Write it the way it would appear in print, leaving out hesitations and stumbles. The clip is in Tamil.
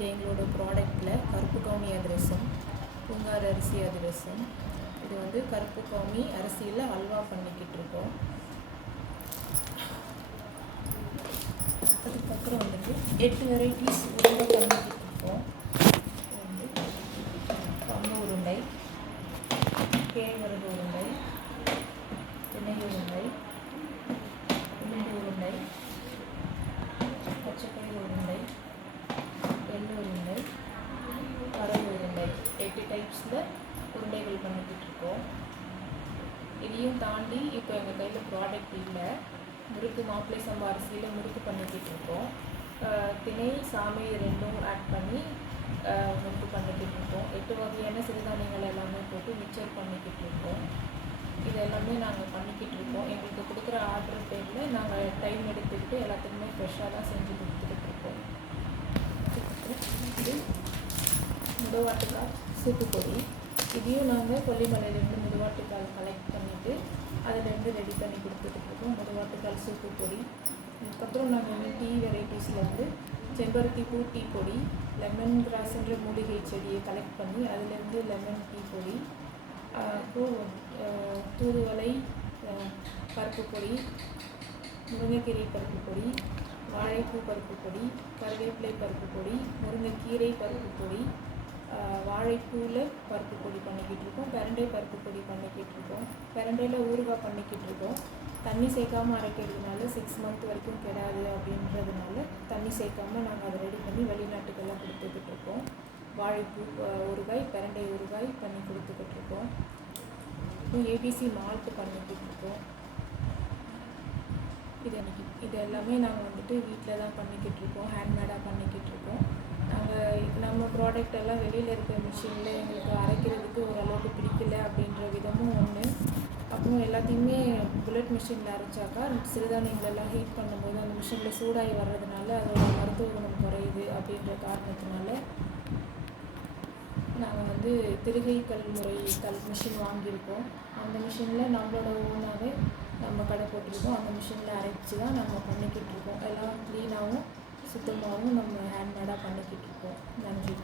இது எங்களோட ப்ராடக்ட்டில் கருப்பு கவுனி அதிரசம், பூங்கார் அரிசி அதிரசம். இது வந்து கருப்பு கவுனி அரிசியில் அல்வா பண்ணிக்கிட்டு இருக்கோம். அதுக்கப்புறம் வந்துட்டு 8 வெரைட்டிஸ் உருண்டை பண்ணிக்கிட்டு இருக்கோம். வந்து கம்பு உருண்டை, கேழ்வரகு உருண்டை, திணை உருண்டை, உளுந்து உருண்டை, பச்சைப்பயிறு உருண்டை, எள்ளு உருண்டை, வரகு உருண்டை, 8 டைப்ஸில் உருண்டைகள் பண்ணிக்கிட்டு இருக்கோம். இதையும் தாண்டி இப்போ எங்கள் கையில் ப்ராடக்ட் இல்லை. முறுக்கு மாப்பிள்ளை சம்பா அரிசியில் முறுக்கு பண்ணிக்கிட்டு இருக்கோம். திணை சாமை ரெண்டும் ஆட் பண்ணி முறுக்கு பண்ணிக்கிட்டு இருக்கோம். 8 வகையான சிறுதானியங்கள் எல்லாமே போட்டு மிக்சர் பண்ணிக்கிட்டு இருக்கோம். இது எல்லாமே நாங்கள் பண்ணிக்கிட்டு இருக்கோம். எங்களுக்கு கொடுக்குற ஆர்டர் பேரில் நாங்கள் டைம் எடுத்துக்கிட்டு எல்லாத்துக்குமே ஃப்ரெஷ்ஷாக தான் செஞ்சு கொடுத்துக்கிட்டு இருக்கோம். இது முடவாட்டுக்கால் சூப்பு பொடி. இதையும் நாங்கள் கொல்லிமலையிலேருந்து முடவாட்டுக்கால் கலெக்ட் பண்ணிவிட்டு அதிலேருந்து ரெடி பண்ணி கொடுத்துட்ருக்கோம். முடவாட்டுக்கால் சூப்பு பொடி. அதுக்கப்புறம் நாங்கள் டீ வெரைட்டிஸில் வந்து செம்பருத்தி பூ டீ பொடி, லெமன் கிராஸ்ன்ற மூலிகை செடியை கலெக்ட் பண்ணி அதிலேருந்து லெமன் டீ பொடி, தூதுவளை பருப்பு பொடி, முருங்கைக்கீரை பருப்பு பொடி, வாழைப்பூ பருப்பு பொடி, கருவேப்பிலை பருப்பு பொடி, முருங்கைக்கீரை பருப்பு பொடி, வாழைப்பூவில் பருப்பு பொடி பண்ணிக்கிட்டு இருக்கோம். பிரண்டை பருப்பு பொடி பண்ணிக்கிட்டு இருக்கோம். பிரண்டையில் ஊறுகாய் பண்ணிக்கிட்டு இருக்கோம். தண்ணி சேர்க்காமல் அரைக்கிறதுனால 6 மந்த் வரைக்கும் கெடாது அப்படின்றதுனால தண்ணி சேர்க்காமல் நாங்கள் அதை ரெடி பண்ணி வெளிநாட்டுக்கெல்லாம் கொடுத்துக்கிட்டு இருக்கோம். வாழைப்பூ ஊறுகாய், பிரண்டை ஊறுகாய் பண்ணி கொடுத்துக்கிட்டு இருக்கோம். ஏபிசி மால்ட்டு பண்ணிக்கிட்டு இருக்கோம். இது எல்லாமே நாங்கள் வந்துட்டு வீட்டில் தான் பண்ணிக்கிட்டு இருக்கோம். ஹேண்ட்மேடாக பண்ணிக்கிட்டு இருக்கோம். நாங்கள் நம்ம ப்ராடக்ட் எல்லாம் வெளியில் இருக்கிற மிஷினில் எங்களுக்கு அரைக்கிறதுக்கு ஓரளவுக்கு பிடிக்கல அப்படின்ற விதமும் ஒன்று. அப்புறம் எல்லாத்தையுமே புல்லட் மிஷினில் அரைச்சாக்கா சிறுதானியங்கள் எல்லாம் ஹீட் பண்ணும்போது அந்த மிஷினில் சூடாகி வர்றதுனால அதோட மருத்துவ குணம் குறையுது அப்படின்ற காரணத்தினால நாங்கள் வந்து திருகை கல் மிஷின் வாங்கியிருக்கோம். அந்த மிஷினில் நம்மளோட ஓனாகவே நம்ம கடை போட்டிருக்கோம். அந்த மிஷினில் அரைச்சி தான் நம்ம பண்ணிக்கிட்டு இருக்கோம். எல்லாம் க்ளீனாகவும் சுத்தமாகவும் நம்ம ஹேண்ட்மேடாக பண்ணிக்கிட்டு இருக்கோம். நன்றி.